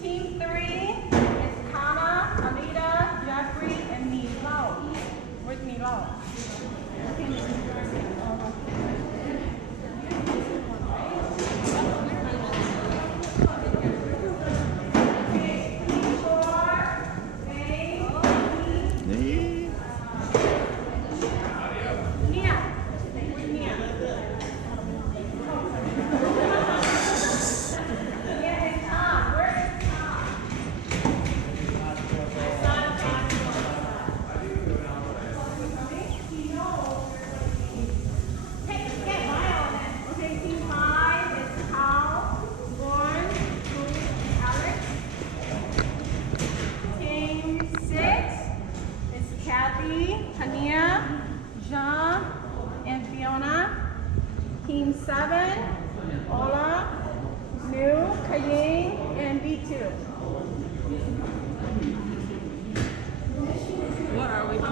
Team 3 is Kana, Alita, Jeffrey, and Milo. Where's Milo? Team 7, Ola, New, Kaying, and B2. What are we doing?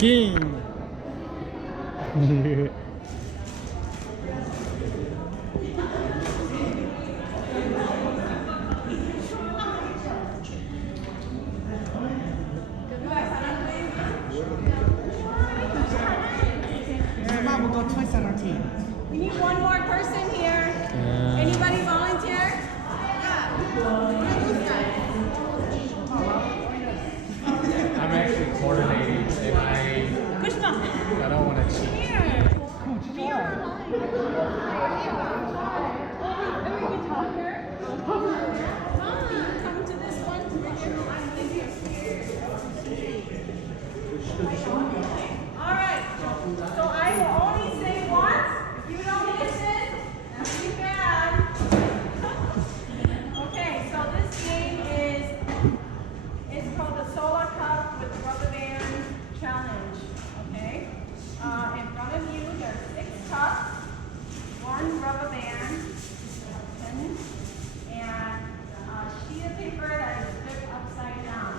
King. Mom will go twice on our team. We need one more person here. Anybody volunteer? I'm actually coordinating and I don't want to cheat. Come to this one. All right. So I will only say once. If you don't listen, that's too bad. Okay. So this game is called the Solar Cup with Rubber Band Challenge. Okay. In front of you, there are 6 cups, 1 rubber band, and a sheet of paper that is flipped upside down.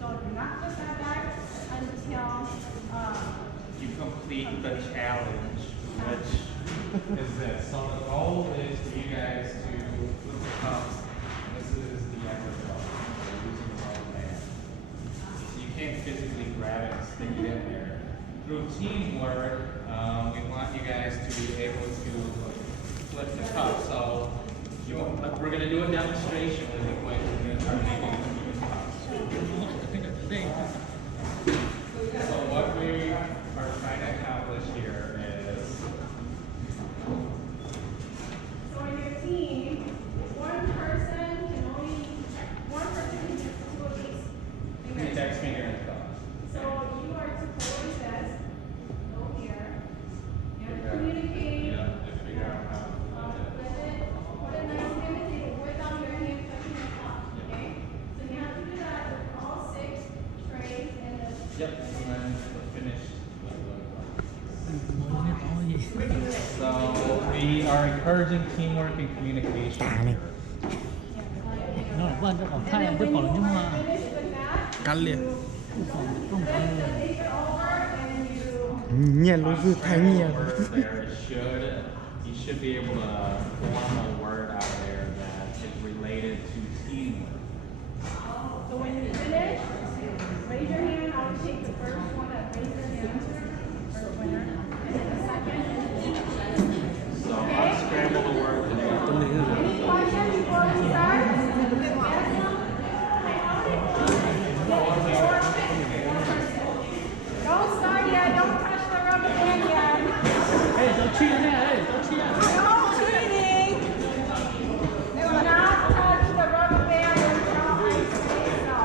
So do not flip that back until you complete the challenge, which is this. So the goal is for you guys to flip the cups. This is the end result. We're using the rubber band. So you can't physically grab it and stick it in there. Through teamwork, we want you guys to be able to flip the cup. So we're going to do a demonstration really quick. We're going to start making the cups. So what we are trying to accomplish here is, so in your team, one person can use 2 of these. index finger and thumb. So you are to hold this, go here. You have to communicate. Yeah, to figure out how to Put a nice imitate without your hand touching the cup. Okay? So you have to do that with all 6 trays and the. Yep, and then we're finished. So we are encouraging teamwork and communication. Nó là quan trọng thay em biết bỏ nhưng mà cắn liền. Nhiên nó cứ thay nhiên. You should be able to form a word out there that is related to teamwork. So when you finish, raise your hand. I'll take the first one that raised their hand. First winner. And then the second. So unscramble the word. Any questions before we start? Don't start yet. Don't touch the rubber band yet. Hey, don't cheat in there. Hey, don't cheat in there. No cheating. Do not touch the rubber band until I say so.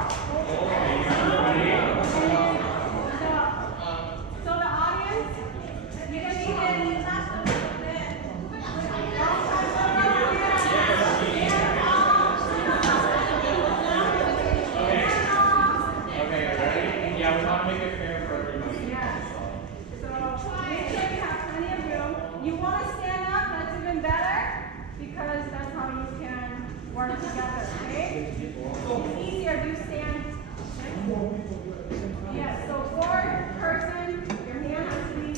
So the audience, you can see that you touch the rubber band. Don't touch the arms together, okay? It's easier if you stand. Yes, so for person, your hand has to be.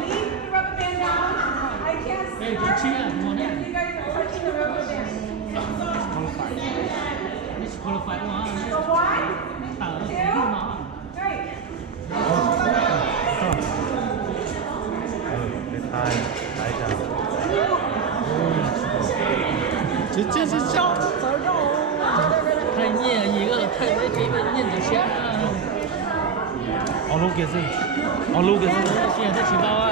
Leave the rubber band down. I can't start if you guys are touching the rubber band. Disqualified quá. So 1, 2, 3. 直接是笑着走肉。太念一个，太没给本念着先。我錄嘅先，我錄嘅先。先在情报啊。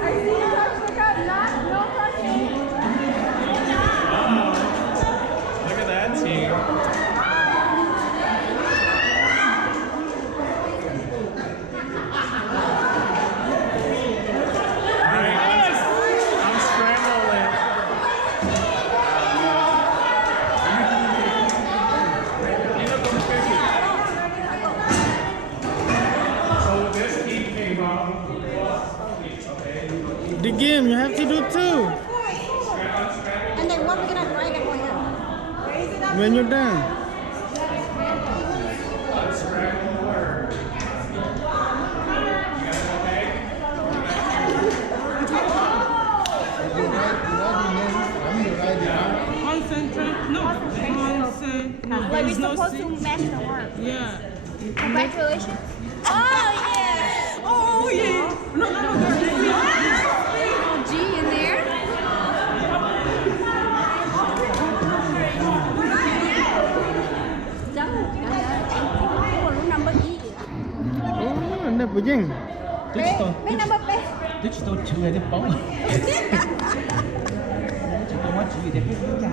I see you touch the cup, not no touching. Look at that team. I'm scrambling. So this team came up. The game you have to do too. And then what we're gonna drag it for him? Raise it up. When you're done. Concentrate. No. Concentrate. Like we're supposed to match the work. Yeah. Congratulations. Oh yeah. Oh yeah. No. G in there. Ủa lúc number G. Oh, anda pujing. Mấy number P. Digital chơi đi bóng. Chỉ có mất chỉ để biết ra.